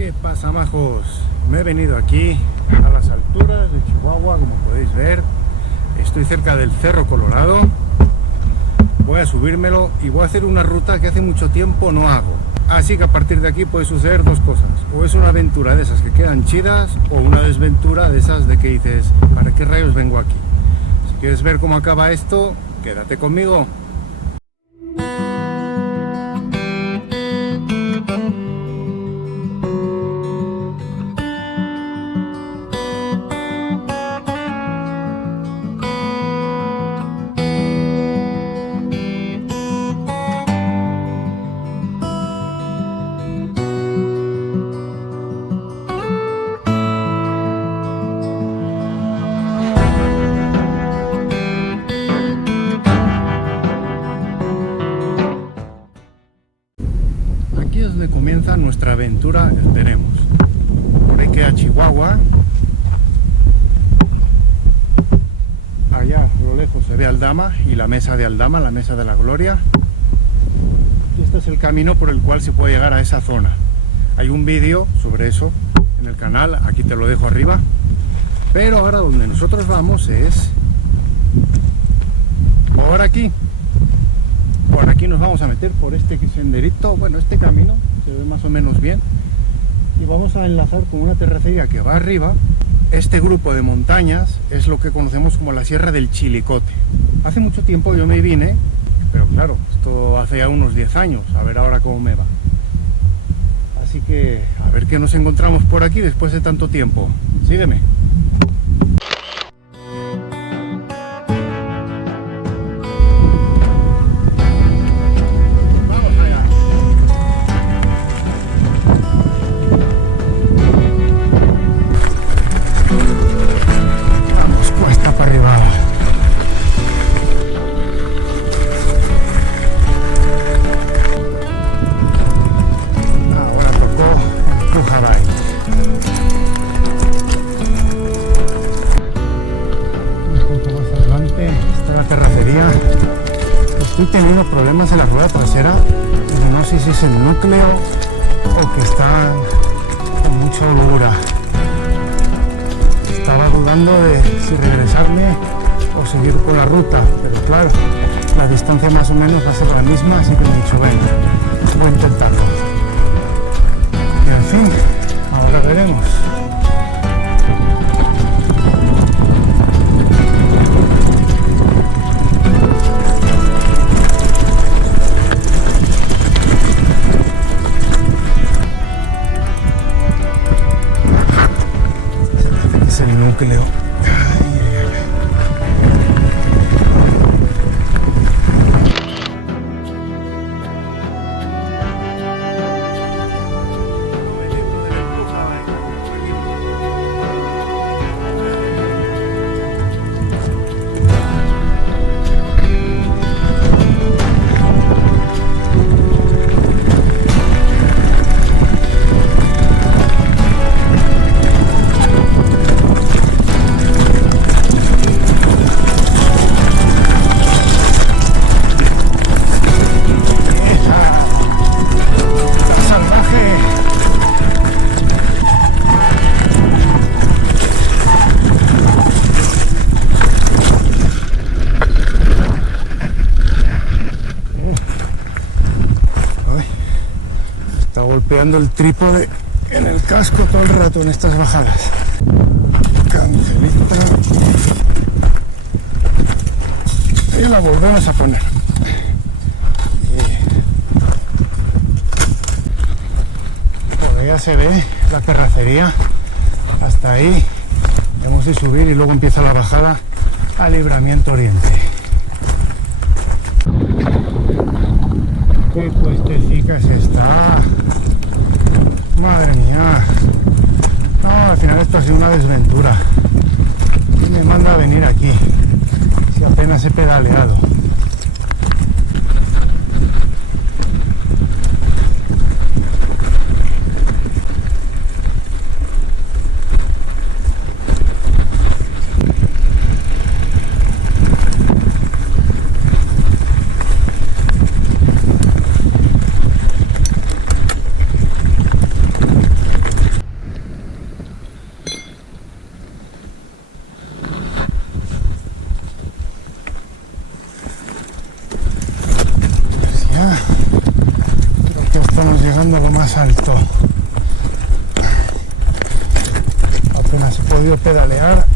¿Qué pasa, majos? Me he venido aquí a las alturas de Chihuahua, como podéis ver. Estoy cerca del Cerro Colorado. Voy a subírmelo y voy a hacer una ruta que hace mucho tiempo no hago. Así que a partir de aquí puede suceder dos cosas. O es una aventura de esas que quedan chidas, o una desventura de esas de que dices, ¿para qué rayos vengo aquí? Si quieres ver cómo acaba esto, quédate conmigo. Aquí es donde comienza nuestra aventura, esperemos. Por ahí queda Chihuahua. Allá a lo lejos se ve Aldama y la mesa de Aldama, la mesa de la gloria. Y este es el camino por el cual se puede llegar a esa zona. Hay un vídeo sobre eso en el canal, aquí te lo dejo arriba. Pero ahora donde nosotros vamos es por aquí. Por aquí nos vamos a meter por este senderito, bueno, este camino se ve más o menos bien, y vamos a enlazar con una terracería que va arriba. Este grupo de montañas es lo que conocemos como la Sierra del Chilicote. Hace mucho tiempo yo me vine, pero claro, esto hace ya unos 10 años, a ver ahora cómo me va. Así que a ver qué nos encontramos por aquí después de tanto tiempo. Sígueme. Estoy teniendo problemas en la rueda trasera, no sé si es el núcleo o que está con mucha holgura. Estaba dudando de si regresarme o seguir por la ruta, pero claro, la distancia más o menos va a ser la misma, así que me he dicho, venga, voy a intentarlo. Y en fin, ahora veremos. Núcleo. Está golpeando el trípode en el casco todo el rato en estas bajadas. Cancelita. Y la volvemos a poner. Por allá se ve la terracería. Hasta ahí hemos de subir y luego empieza la bajada a Libramiento Oriente. Qué cuestecica es esta. Madre mía. No, al final esto ha sido una desventura. ¿Quién me manda a venir aquí? Si apenas he pedaleado. apenas he podido pedalear.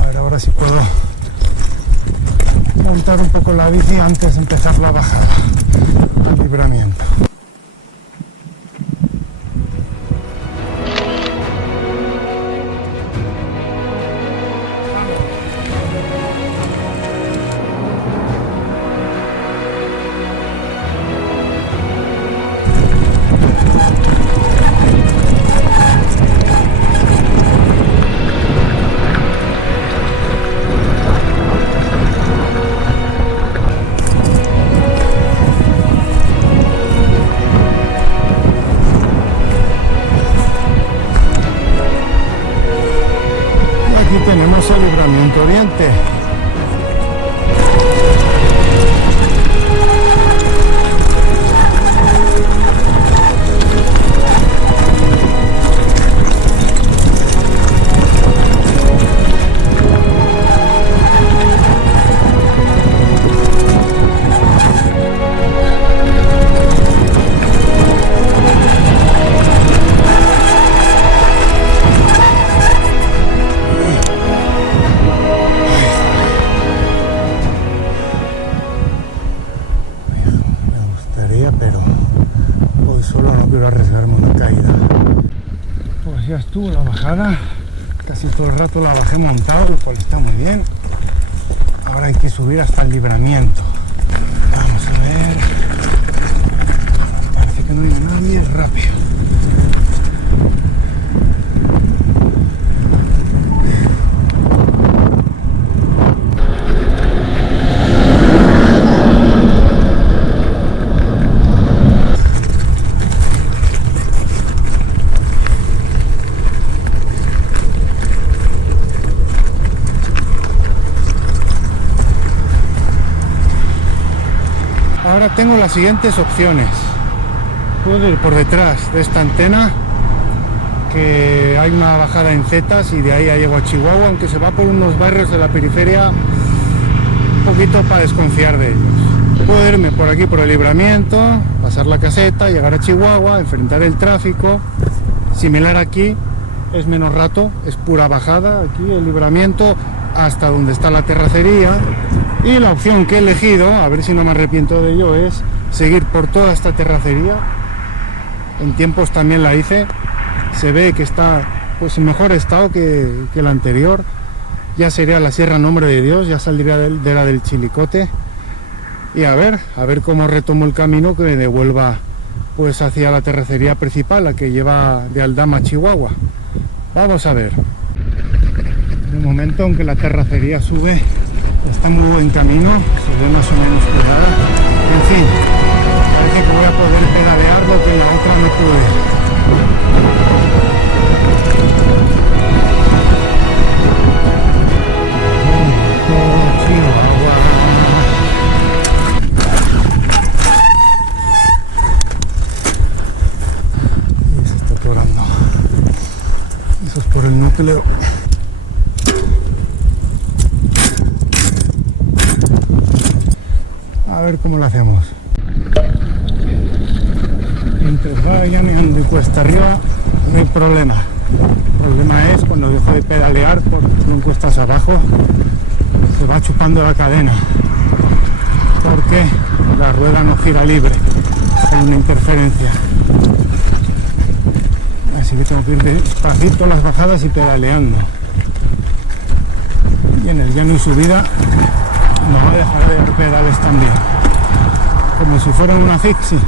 A ver ahora si puedo montar un poco la bici antes de empezar la bajada al libramiento. Tenemos el libramiento oriente. Pero hoy solo no quiero arriesgarme una caída. Pues ya estuvo la bajada, casi todo el rato la bajé montado, lo cual está muy bien. Ahora hay que subir hasta el libramiento. Vamos a ver. Parece que no hay nadie, rápido. Ahora tengo las siguientes opciones. Puedo ir por detrás de esta antena, que hay una bajada en Zetas y de ahí ya llego a Chihuahua, aunque se va por unos barrios de la periferia un poquito para desconfiar de ellos. Puedo irme por aquí por el libramiento, pasar la caseta, llegar a Chihuahua, enfrentar el tráfico. Similar aquí, es menos rato, es pura bajada. Aquí el libramiento hasta donde está la terracería. Y la opción que he elegido, a ver si no me arrepiento de ello, es seguir por toda esta terracería. En tiempos también la hice. Se ve que está pues en mejor estado que la anterior. Ya sería la Sierra Nombre de Dios, ya saldría de la del Chilicote. Y a ver cómo retomo el camino que me devuelva pues hacia la terracería principal, la que lleva de Aldama a Chihuahua. Vamos a ver. De momento, aunque la terracería sube, está muy buen camino, se ve más o menos cuidada. En fin, parece que voy a poder pedalear lo que en la otra no pude. Y se está atorando. Eso es por el núcleo. A ver cómo lo hacemos. Mientras va llaneando y cuesta arriba, no hay problema. El problema es cuando dejo de pedalear por cuestas abajo, se va chupando la cadena, porque la rueda no gira libre, hay una interferencia. Así que tengo que ir despacito a las bajadas y pedaleando. Y en el llano y subida no va a dejar de haber pedales también, como si fuera una fixie.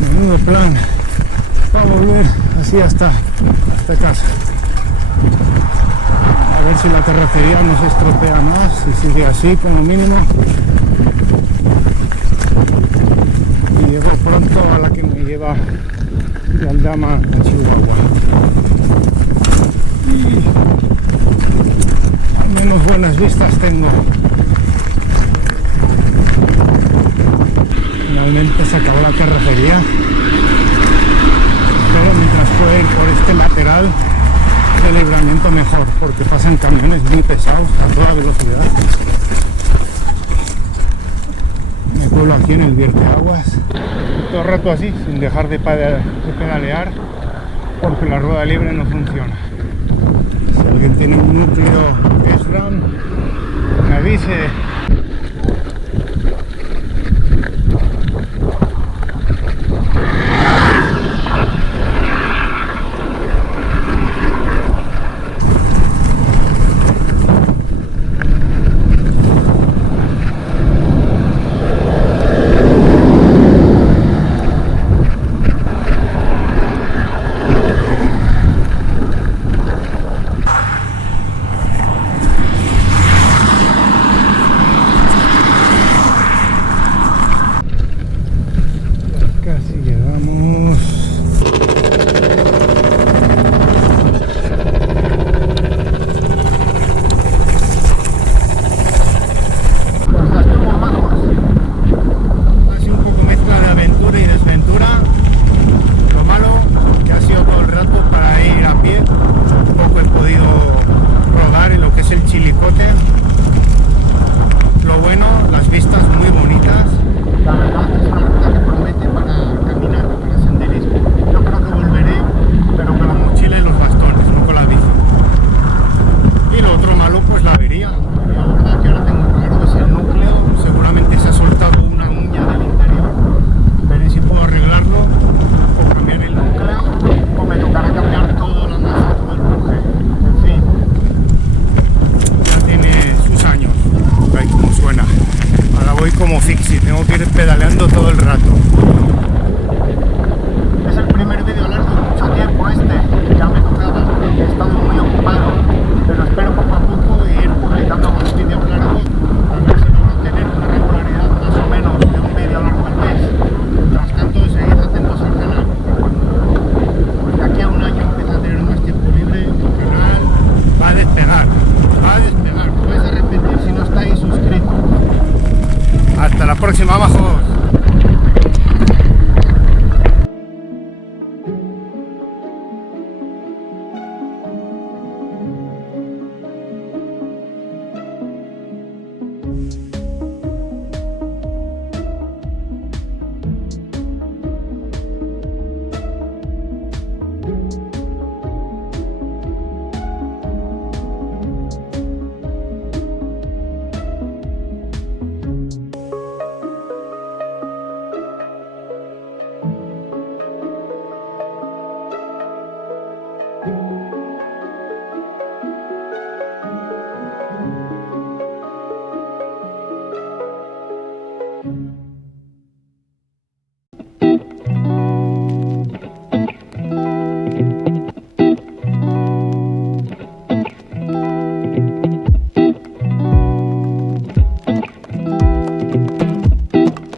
Menudo plan para volver así hasta casa. A ver si la terracería no se estropea más, si sigue así como mínimo. Y llego pronto a la que me lleva de Aldama a Chihuahua. Y al menos buenas vistas tengo. Finalmente se acabó la terracería, pero mientras pueda ir por este lateral de libramiento mejor, porque pasan camiones muy pesados a toda velocidad. Me cuelo aquí en el vierteaguas todo el rato así, sin dejar de pedalear, porque la rueda libre no funciona. Si alguien tiene un núcleo SRAM, me avise.